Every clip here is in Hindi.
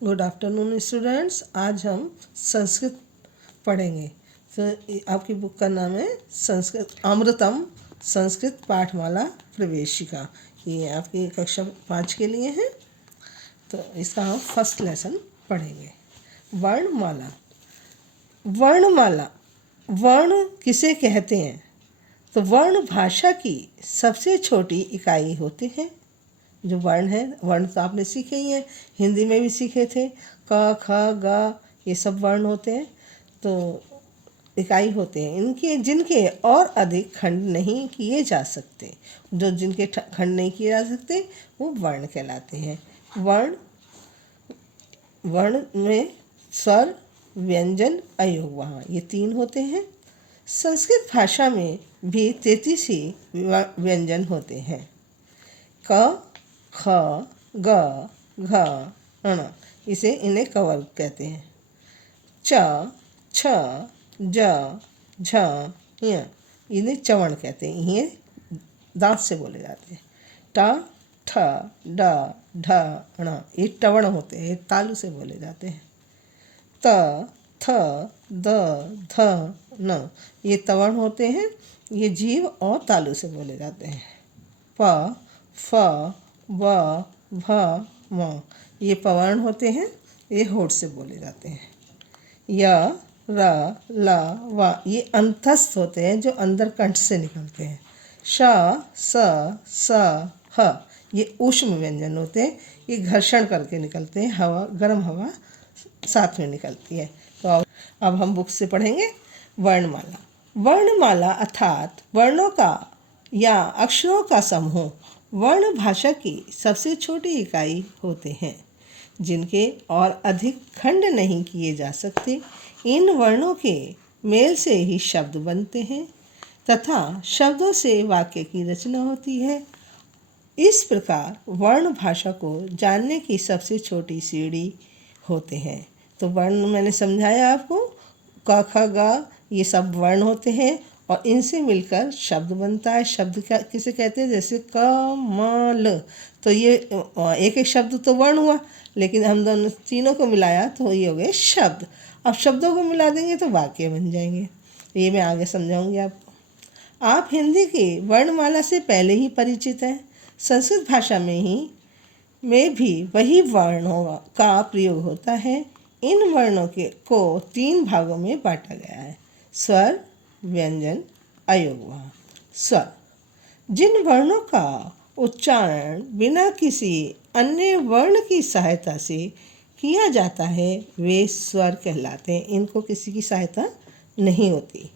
Good afternoon students. आज हम संस्कृत पढ़ेंगे। तो आपकी बुक का नाम है संस्कृत अमृतम संस्कृत पाठमाला प्रवेशिका। ये आपकी कक्षा 5 के लिए है। तो इसका हम फर्स्ट लेसन पढ़ेंगे। वर्णमाला। वर्णमाला, वर्ण किसे कहते हैं? तो वर्ण भाषा की सबसे छोटी इकाई होते हैं। जो वर्ण है, वर्ण तो आपने सीखे ही हैं, हिंदी में भी सीखे थे। क ख ग ये सब वर्ण होते हैं, तो इकाई होते हैं इनके, जिनके और अधिक खंड नहीं किए जा सकते। जो जिनके खंड नहीं किए जा सकते वो वर्ण कहलाते हैं। वर्ण वर्ण में स्वर, व्यंजन, अयोगवाह ये 3 होते हैं। संस्कृत भाषा में भी 33 ही व्यंजन होते हैं। क ख ग घ ण, इन्हें कवर्ग कहते हैं। च छ ज झ य इन्हें चवण कहते हैं। ये दांत से बोले जाते हैं। ट ठ ड ढ ण ये टवण होते हैं, तालू से बोले जाते हैं। त थ द ध न ये तवण होते हैं, ये जीव और तालु से बोले जाते हैं। प फ व भ म ये पवर्ण होते हैं, ये होठ से बोले जाते हैं। य र ल व ये अंतस्थ होते हैं, जो अंदर कंठ से निकलते हैं। श स स ह ये ऊष्म व्यंजन होते हैं, ये घर्षण करके निकलते हैं, हवा गर्म हवा साथ में निकलती है। तो अब हम बुक से पढ़ेंगे। वर्णमाला। वर्णमाला अर्थात वर्णों का या अक्षरों का समूह वर्ण भाषा की सबसे छोटी इकाई होते हैं, जिनके और अधिक खंड नहीं किए जा सकते। इन वर्णों के मेल से ही शब्द बनते हैं तथा शब्दों से वाक्य की रचना होती है। इस प्रकार वर्ण भाषा को जानने की सबसे छोटी सीढ़ी होते हैं। तो वर्ण मैंने समझाया आपको। क ख ग ये सब वर्ण होते हैं और इनसे मिलकर शब्द बनता है। शब्द क्या किसे कहते हैं? जैसे कमल, तो ये एक एक शब्द तो वर्ण हुआ, लेकिन हम दोनों तीनों को मिलाया तो ये हो गए शब्द। अब शब्दों को मिला देंगे तो वाक्य बन जाएंगे। ये मैं आगे समझाऊंगी आपको। आप हिंदी की वर्णमाला से पहले ही परिचित हैं। संस्कृत भाषा में भी वही वर्णों का प्रयोग होता है। इन वर्णों को 3 भागों में बांटा गया है: स्वर, व्यंजन, अयोगवाह। स्वर, जिन वर्णों का उच्चारण बिना किसी अन्य वर्ण की सहायता से किया जाता है वे स्वर कहलाते हैं। इनको किसी की सहायता नहीं होती।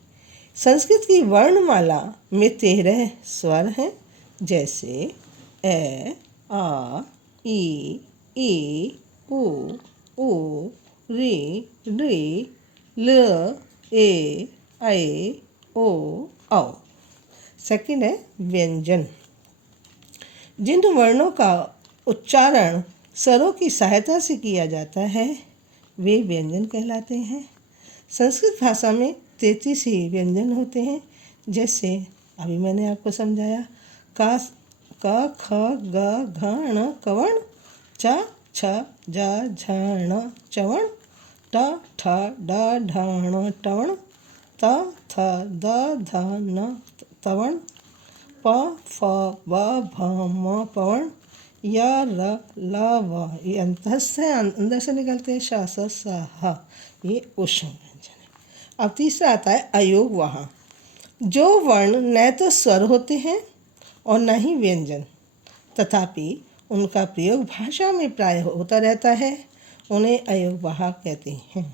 संस्कृत की वर्णमाला में 13 स्वर हैं, जैसे ए, आ, ई, उ, री, ल, ए, ऐ, ओ, औ। सेकंड है व्यंजन। जिन वर्णों का उच्चारण स्वरों की सहायता से किया जाता है वे व्यंजन कहलाते हैं। संस्कृत भाषा में 33 ही व्यंजन होते हैं, जैसे अभी मैंने आपको समझाया। क ख ग घ ण कवण, च छ ज झ ण चवण, ट ठ ड ढ ण टवण, त थ द ध न तवण, प फ ब भ म पवण, य र ल व ये अंतस्थ है, अंदर से निकलते हैं। श स स ह ये ऊष्म व्यंजन है। अब तीसरा आता है अयोगवाह। जो वर्ण न तो स्वर होते हैं और न ही व्यंजन, तथापि उनका प्रयोग भाषा में प्राय होता रहता है, उन्हें अयोगवाह कहते हैं।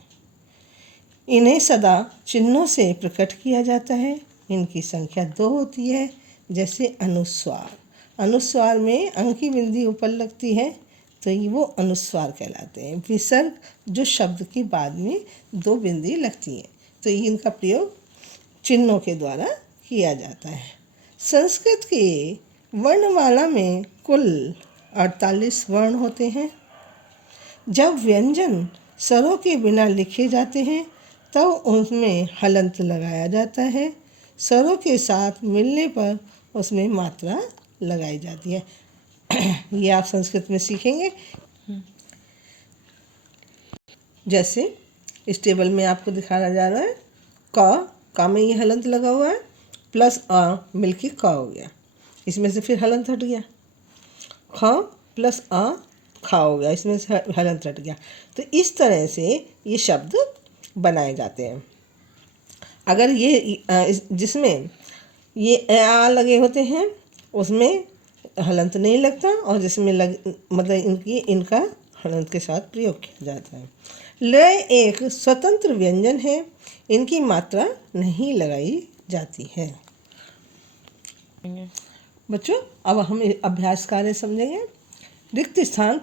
इन्हें सदा चिन्हों से प्रकट किया जाता है। इनकी संख्या 2 होती है, जैसे अनुस्वार। अनुस्वार में अंक की बिंदी ऊपर लगती है तो ये वो अनुस्वार कहलाते हैं। विसर्ग, जो शब्द के बाद में 2 बिंदी लगती हैं, तो इनका प्रयोग चिन्हों के द्वारा किया जाता है। संस्कृत की वर्णमाला में कुल 48 वर्ण होते हैं। जब व्यंजन स्वरों के बिना लिखे जाते हैं तब उसमें हलंत लगाया जाता है। स्वरों के साथ मिलने पर उसमें मात्रा लगाई जाती है। ये आप संस्कृत में सीखेंगे। जैसे इस टेबल में आपको दिखाया जा रहा है का में ये हलंत लगा हुआ है, प्लस आ मिलके का हो गया, इसमें से फिर हलंत हट गया। ख प्लस आ खा हो गया, इसमें से हलंत हट गया। तो इस तरह से ये शब्द बनाए जाते हैं। अगर ये जिसमें ये आ लगे होते हैं उसमें हलंत नहीं लगता, और जिसमें मतलब इनका हलंत के साथ प्रयोग किया जाता है। लय एक स्वतंत्र व्यंजन है, इनकी मात्रा नहीं लगाई जाती है। बच्चों, अब हम अभ्यास कार्य समझेंगे। रिक्त स्थान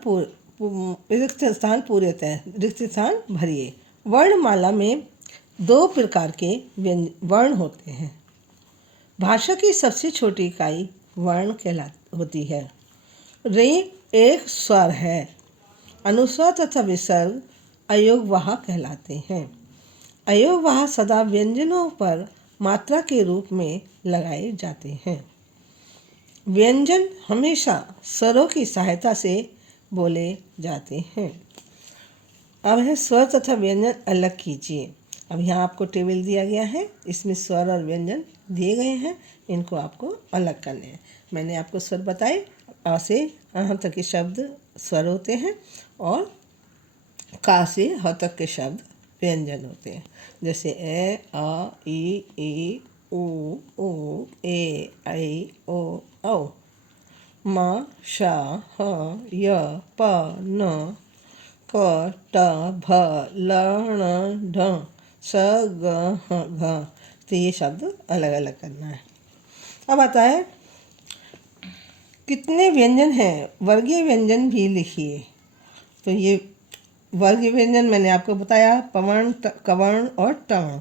पूर्यतः, रिक्त स्थान भरिए। वर्णमाला में 2 प्रकार के वर्ण होते हैं। भाषा की सबसे छोटी इकाई वर्ण होती है। रे एक स्वर है। अनुस्वार तथा विसर्ग अयोगवाह कहलाते हैं। अयोगवाह सदा व्यंजनों पर मात्रा के रूप में लगाए जाते हैं। व्यंजन हमेशा स्वरों की सहायता से बोले जाते हैं। अब है स्वर तथा व्यंजन अलग कीजिए। अब यहाँ आपको टेबल दिया गया है, इसमें स्वर और व्यंजन दिए गए हैं, इनको आपको अलग करने हैं। मैंने आपको स्वर बताए, आ से अ तक के शब्द स्वर होते हैं और का से ह तक के शब्द व्यंजन होते हैं। जैसे ए, आ, ई, उ, ए, ऐ, ओ, औ। म, श, ह, य, प, न, क, ट, भ, ल, ण, ढ, स, ग, ह, घ। तो ये शब्द अलग अलग करना है। अब आता है कितने व्यंजन हैं, वर्गीय व्यंजन भी लिखिए। तो ये वर्गीय व्यंजन मैंने आपको बताया, पवर्ण, कवर्ण और टवर्ण,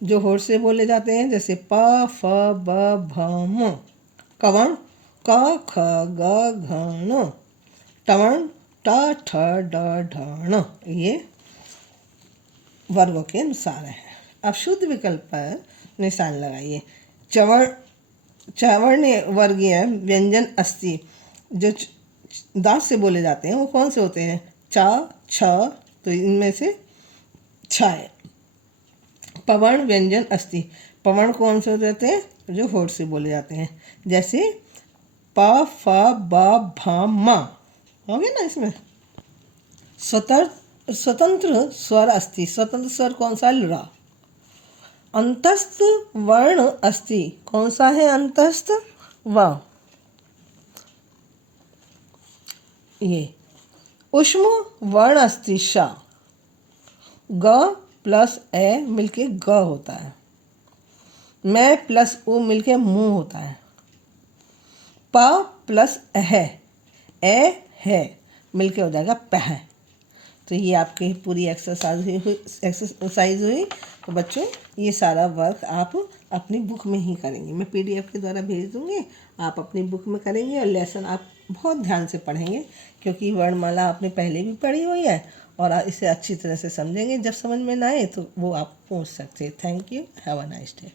जो होड़ से बोले जाते हैं। जैसे प, फ, ब, भ, म। कवर्ण क, ख, ग, घ, ण। टवर्ण ट, ठ, ड, ढ, ण। ये वर्गों के अनुसार है। अब शुद्ध विकल्प पर निशान लगाइए। चवर्ण वर्गीय व्यंजन अस्ति जो दांत से बोले जाते हैं वो कौन से होते हैं? च, छ, तो इनमें से छ है। पवर्ण व्यंजन अस्ति, पवर्ण कौन से होते हैं? जो होठ से बोले जाते हैं। जैसे प, फ, ब, भ, म हो गया ना। इसमें स्वतंत्र स्वर अस्ति, स्वतंत्र स्वर कौन सा? ल। अंतस्थ वर्ण अस्ति, कौन सा है अंतस्थ? व। ये ऊष्म वर्ण अस्ति, श। ग प्लस ए मिलके ग होता है। मैं प्लस उ मिलके मुंह होता है। प प्लस ए है मिलके हो जाएगा पह। तो ये आपकी पूरी एक्सरसाइज हुई। तो बच्चों, ये सारा वर्क आप अपनी बुक में ही करेंगे। मैं PDF के द्वारा भेज दूँगी, आप अपनी बुक में करेंगे और लेसन आप बहुत ध्यान से पढ़ेंगे, क्योंकि वर्णमाला आपने पहले भी पढ़ी हुई है और इसे अच्छी तरह से समझेंगे। जब समझ में ना आए तो वो आप पूछ सकते हैं। Thank you, have a nice day.